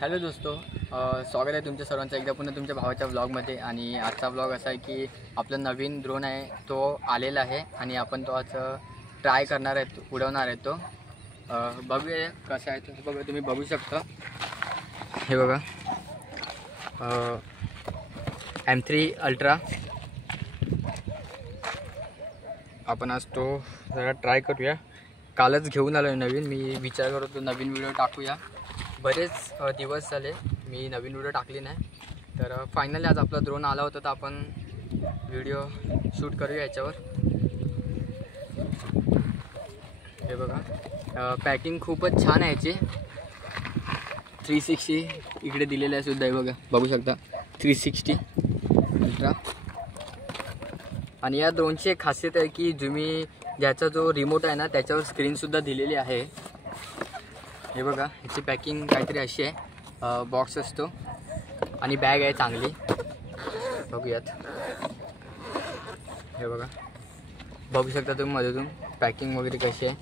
Hello दोस्तो, स्वागत आहे तुमच्या सर्वांचं एकदा पुन्हा तुमच्या भावाच्या व्लॉगमध्ये. आणि आजचा व्लॉग असा आहे की आपला नवीन ड्रोन आहे तो आलेला आहे आणि आपण तो आज ट्राय करणार आहे, उडवणार आहे तो. बघूया कसं आहे तो. बघा, तुम्ही बघू शकता, हे बघा M3 अल्ट्रा. आपण आज तो जरा ट्राय करूया. कालच घेऊन आलो आहे नवीन. मी विचार करत होतो नवीन व्हिडिओ टाकूया. बरेच दिवस झाले मी नवीन व्हिडिओ टाकली नाही, तर फायनली आज आपला ड्रोन आला होता, तर आपण व्हिडिओ शूट करूया याच्यावर. हे बघा, पॅकिंग खूपच छान आहे याची. 360 इकडे दिलेलं आहे सुद्धा, हे बघा, बघू शकता 360 अल्ट्रा. आणि या ड्रोनची एक खासियत आहे की तुम्ही ज्याचा जो रिमोट आहे ना त्याच्यावर स्क्रीनसुद्धा दिलेली आहे. हे बघा, ह्याची पॅकिंग काहीतरी अशी आहे, बॉक्स असतो आणि बॅग आहे चांगली. बघूयात, हे बघा, बघू शकता तुम्ही मधून पॅकिंग वगैरे कशी आहे.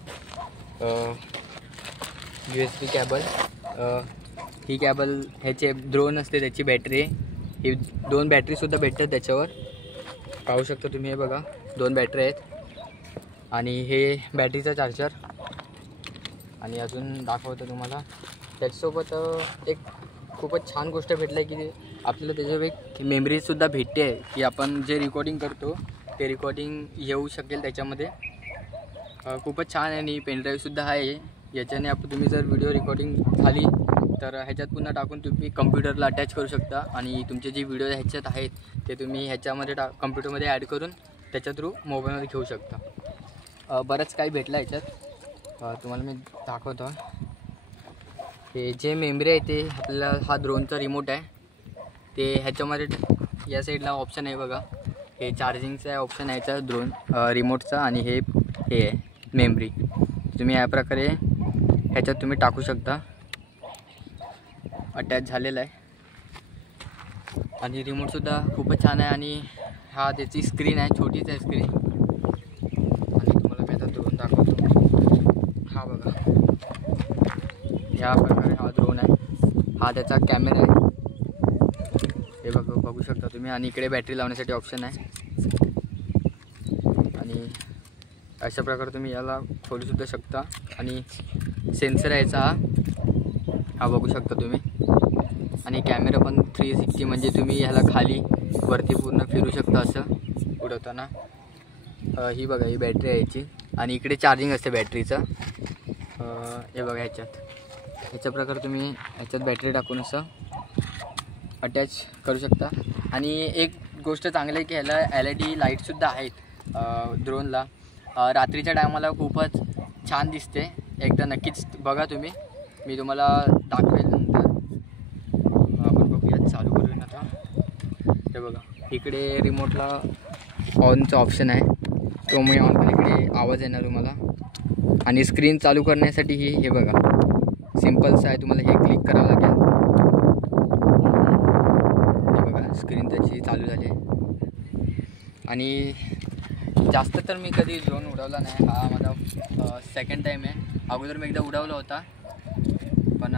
USB कॅबल, ही कॅबल ह्याचे ड्रोन असते त्याची बॅटरी आहे. ही 2 बॅटरीसुद्धा भेटतात त्याच्यावर, पाहू शकता तुम्ही. हे बघा, 2 बॅटरी आहेत आणि हे बॅटरीचा चार्जर. आणि अजून दाखवतो तुम्हाला, त्याच्यासोबत एक खूपच छान गोष्ट भेटलं आहे की आपल्याला त्याच्यावर एक मेमरीसुद्धा भेटते आहे की आपण जे रेकॉर्डिंग करतो ते रेकॉर्डिंग येऊ शकेल त्याच्यामध्ये. खूपच छान आहे. आणि पेनड्राईव्हसुद्धा आहे याच्याने. तुम्ही जर व्हिडिओ रेकॉर्डिंग झाली तर ह्याच्यात पुन्हा टाकून तुम्ही कम्प्युटरला अटॅच करू शकता आणि तुमचे जे व्हिडिओ ह्याच्यात आहेत ते तुम्ही ह्याच्यामध्ये कम्प्युटरमध्ये ॲड करून त्याच्या थ्रू मोबाईलमध्ये घेऊ शकता. बरंच काही भेटलं ह्याच्यात, तुम्हाला मी दाखवतो. हे जे मेमरी आहे ते आपल्याला, हा ड्रोनचा रिमोट आहे ते ह्याच्यामध्ये या साईडला ऑप्शन आहे बघा. हे चार्जिंगचा ऑप्शन आहे याचा ड्रोन रिमोटचा. आणि हे आहे मेमरी. तुम्ही या प्रकारे ह्याच्यात तुम्ही टाकू शकता. अटॅच झालेला आहे. आणि रिमोटसुद्धा खूपच छान आहे. आणि हा त्याची स्क्रीन आहे, छोटीच आहे स्क्रीन. आणि तुम्हाला मी आता ड्रोन दाखवतो. हा बघा, या प्रकारे हा ड्रोन आहे. हा त्याचा कॅमेरा आहे, हे बघू शकता तुम्ही. आणि इकडे बॅटरी लावण्यासाठी ऑप्शन आहे. आणि अशा प्रकारे तुम्ही याला खोलूसुद्धा शकता. आणि सेन्सर आहे याचा, हा बघू शकता तुम्ही. आणि कॅमेरा पण 360, म्हणजे तुम्ही ह्याला खाली वरती पूर्ण फिरू शकता असं उडवताना. ही बघा, ही बॅटरी आहे याची. आणि इकडे चार्जिंग असते बॅटरीचं. हे बघा, ह्याच्या प्रकारे तुम्ही ह्याच्यात बॅटरी टाकून असं अटॅच करू शकता. आणि एक गोष्ट चांगली आहे की ह्याला LED लाईटसुद्धा आहेत ड्रोनला. रात्रीच्या टायमाला खूपच छान दिसते. एकदा नक्कीच बघा तुम्ही, मी तुम्हाला दाखवेल नंतर. आपण बघूयात, चालू करूया आता. हे बघा, इकडे रिमोटला ऑनचा ऑप्शन आहे, तो मी ऑन केला इकडे आवाज येणार तुम्हाला. आणि स्क्रीन चालू करण्यासाठी हे बघा, सिम्पलचं आहे, तुम्हाला हे क्लिक करावं लागेल. हे बघा, स्क्रीन त्याची चालू झाली आहे. आणि जास्त तर मी कधी ड्रोन उडवला नाही, हा माझा सेकंड टाईम आहे. अगोदर मी एकदा उडवला होता, पण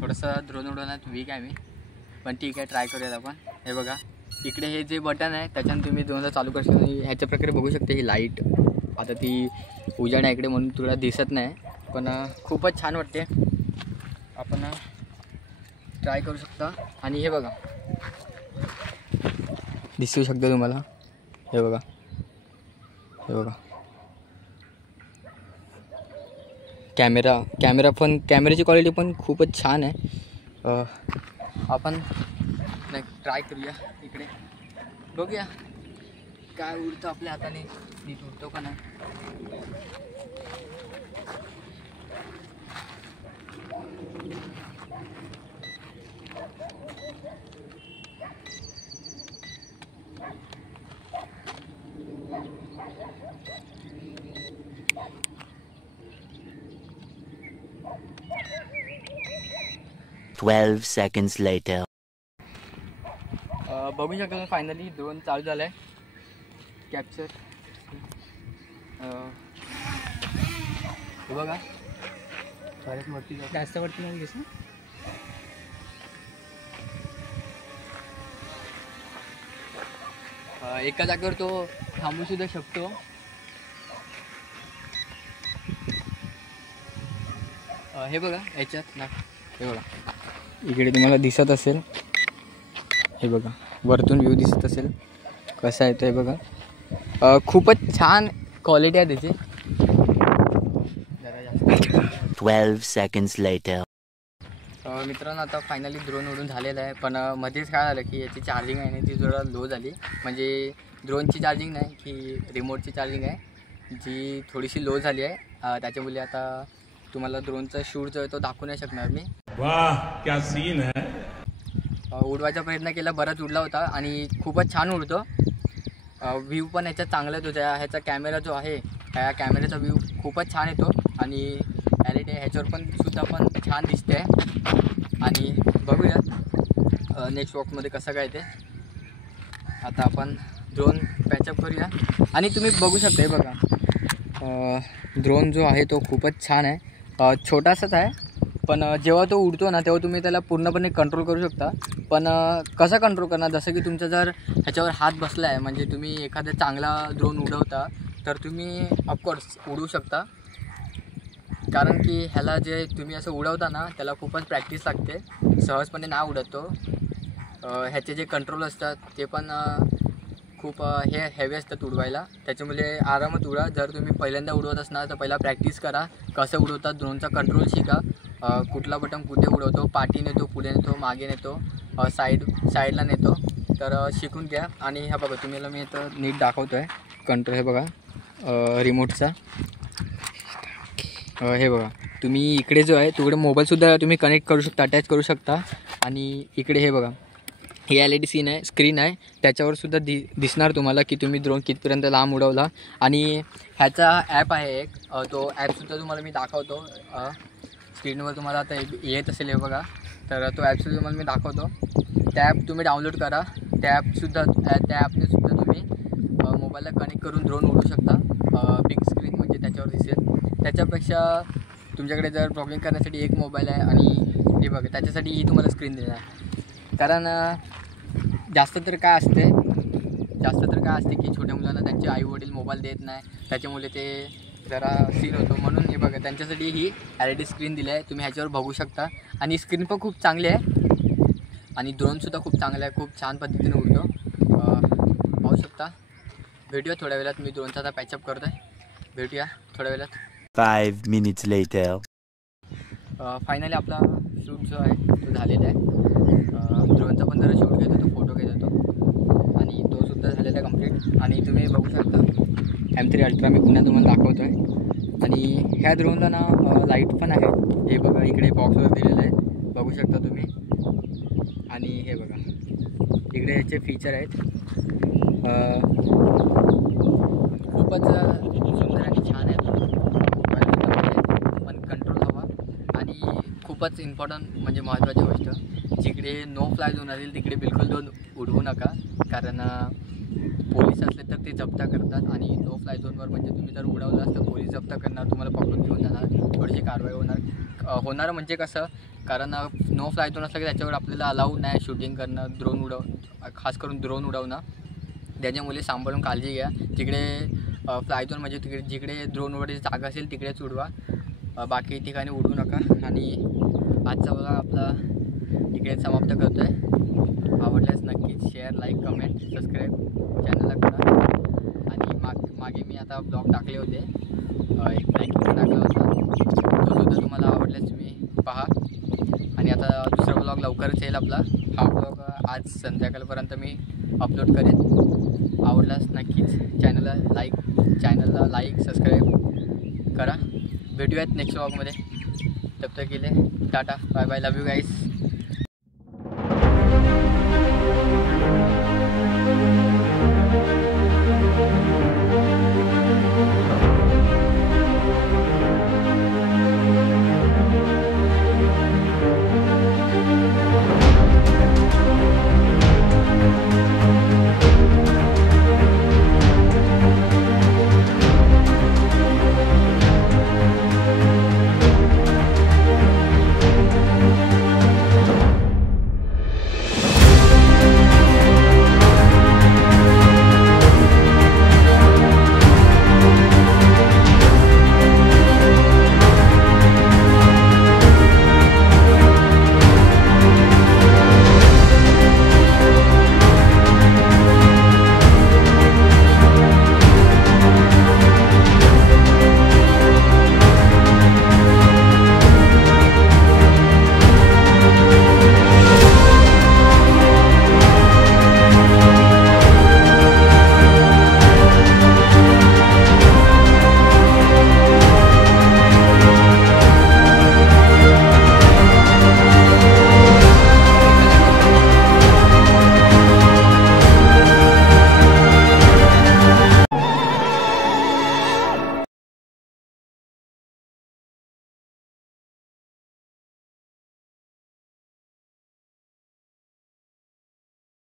थोडंसं ड्रोन उडवण्यात वीक आहे मी. पण ठीक आहे, ट्राय करूयात आपण. हे बघा, इकडे हे जे बटन आहे त्याच्यानं तुम्ही ड्रोनला चालू करू शकता. ह्याच्या प्रकारे बघू शकता ही लाईट. आता ती उजाड आहे इकडे म्हणून तुला दिसत नाही, पण खूपच छान वाटते. आपण ट्राय करू शकता. आणि हे बघा, दिसू शकतं तुम्हाला. हे बघा, हे बघा, कॅमेऱ्याची क्वालिटी पण खूपच छान आहे. आपण ट्राय करूया. इकडे बघूया काय उडतं आपल्या हाताने, नीट उडतो का नाही. Twelve seconds later. बघू शकता फायनली ड्रोन चालू झाला आहे. कॅप्चर, हे बघा, बरेच वरती, जास्त वरती नाही दिसत. एका जागेवर तो थांबू सुद्धा शकतो. हे बघा याच्यात ना, हे बघा इकडे तुम्हाला दिसत असेल, हे बघा वरतून व्ह्यू दिसत असेल कसा येतो हे बघा. खूपच छान क्वालिटी आहे त्याची. 12 seconds later. मित्रांनो आता फायनली ड्रोन उडून झालेला आहे, पण मध्येच काय झालं की याची चार्जिंग आहे ना ती जरा लो झाली. म्हणजे ड्रोनची चार्जिंग नाही की रिमोटची चार्जिंग आहे जी थोडीशी लो झाली आहे. त्याच्यामुळे आता तुम्हाला ड्रोनचा शूट जो आहे तो दाखवू नाही शकणार मी. वाह क्या सीन है. उडवायचा प्रयत्न केला, बराच उडला होता आणि खूपच छान उडतो. व्ह्यू पण याच्यात चांगला येतो. ह्याचा कॅमेरा जो आहे ह्या कॅमेऱ्याचा व्ह्यू खूपच छान येतो आणि क्वालिटी ह्याच्यावर पण सुद्धा पण छान दिसते. आणि बघूया नेक्स्ट वॉकमध्ये कसं काय ते. आता आपण ड्रोन पॅचअप करूया. आणि तुम्ही बघू शकता बघा ड्रोन जो आहे तो खूपच छान आहे. छोटासाच आहे पण जेव्हा तो उडतो ना तेव्हा तुम्ही त्याला पूर्णपणे कंट्रोल करू शकता. पण कसं कंट्रोल करणार, जसं की तुमचा जर ह्याच्यावर हात बसला आहे म्हणजे तुम्ही एखादा चांगला ड्रोन उडवता तर तुम्ही ऑफकोर्स उडवू शकता. कारण की ह्याला जे तुम्ही असं उडवता ना त्याला खूपच प्रॅक्टिस लागते, सहजपणे नाही उडत तो. ह्याचे जे कंट्रोल असतात ते पण खूप हेवी असतात उडवायला, त्याच्यामुळे आरामात उडा. जर तुम्ही पहिल्यांदा उडवत असणार तर पहिला प्रॅक्टिस करा, कसं उडवतात ड्रोनचा कंट्रोल शिका. कुठला बटन कुठे उडवतो, पाठी नेतो, पुढे नेतो, मागे नेतो, साईडला नेतो, तर शिकून घ्या. आणि ह्या बघा तुम्हाला मी इथं नीट दाखवतो आहे कंट्रोल. हे बघा रिमोटचा हे बघा तुम्ही इकडे जो आहे तिकडे मोबाईलसुद्धा तुम्ही कनेक्ट करू शकता, अटॅच करू शकता. आणि इकडे हे बघा हे LED स्क्रीन आहे त्याच्यावरसुद्धा दिसणार तुम्हाला की तुम्ही ड्रोन कितपर्यंत लांब उडवला. आणि ह्याचा ॲप आहे एक, तो ॲपसुद्धा तुम्हाला मी दाखवतो. स्क्रीनवर तुम्हाला आता येत असेल हे बघा, तर तो ॲपसुद्धा तुम्हाला मी दाखवतो. त्या ॲप तुम्ही डाउनलोड करा. त्या ॲपनेसुद्धा तुम्ही मोबाईलला कनेक्ट करून ड्रोन उडवू शकता. बिग स्क्रीन म्हणजे त्याच्यावर दिसेल. त्याच्यापेक्षा तुमच्याकडे जर ब्लॉगिंग करण्यासाठी एक मोबाईल आहे आणि हे बघा त्याच्यासाठी ही तुम्हाला स्क्रीन देणार. कारण जास्त तर काय असते की छोट्या मुलांना त्यांचे आईवडील मोबाईल देत नाही, त्याच्यामुळे ते जरा सीन होतो. म्हणून हे बघा त्यांच्यासाठी ही LED स्क्रीन दिली आहे, तुम्ही ह्याच्यावर बघू शकता. आणि स्क्रीन पण खूप चांगली आहे आणि ड्रोनसुद्धा खूप चांगला आहे, खूप छान पद्धतीने उडतो. पाहू शकता. भेटूया थोड्या वेळात, मी ड्रोनचा आता पॅचअप करतो आहे. भेटूया थोड्या वेळात. 5 minutes later. फायनली आपला शूट जो आहे तो झालेला आहे. ड्रोनचा पण जरा शूट घेत होतो, फोटो घेत होतो आणि तो सुद्धा झालेला आहे कंप्लीट. आणि तुम्ही बघू शकता M3 अल्ट्रा मी पुन्हा तुम्हाला दाखवतो आहे. आणि ह्या ड्रोनला ना लाईट पण आहे, हे बघा इकडे बॉक्सवर दिलेलं आहे, बघू शकता तुम्ही. आणि हे बघा इकडे ह्याचे फीचर आहेत. खूपच सुंदर आणि छान आहे. पण कंट्रोल हवा. आणि खूपच इम्पॉर्टंट म्हणजे महत्त्वाची गोष्ट, जिकडे नो फ्लाय झोन असेल तिकडे बिलकुल ड्रोन उडवू नका. कारण पोलीस असले तर ते जप्त करतात आणि नो फ्लाय झोनवर म्हणजे तुम्ही जर उडवलं तर पोलीस जप्त करणार, तुम्हाला पकडून घेऊन जाणार, थोडीशी कारवाई होणार. म्हणजे कसं, कारण नो फ्लाय झोन असलं की त्याच्यावर आपल्याला अलाऊ नाही शूटिंग करणं, खास करून ड्रोन उडवणं. त्याच्यामुळे सांभाळून काळजी घ्या. तिकडे फ्लाय झोन म्हणजे जिकडे ड्रोन उडवायची जागा असेल तिकडेच उडवा, बाकी ठिकाणी उडवू नका. आणि आजचा बघा आपला इकडे समाप्त करतो आहे. आवडल्यास नक्कीच शेअर, लाईक, कमेंट, सबस्क्राईब चॅनलला करा. आणि मागे मी आता ब्लॉग टाकले होते, एक ट्रेकिंगचा टाकला होता, तो सुद्धा तुम्हाला आवडल्यास तुम्ही पहा. आणि आता दुसरा ब्लॉग लवकरच येईल आपला. हा ब्लॉग आज संध्याकाळपर्यंत मी अपलोड करेन. आवडल्यास नक्कीच चॅनलला लाईक सबस्क्राईब करा. भेटूयात नेक्स्ट ब्लॉगमध्ये. तब तक के लिए tata bye bye, love you guys.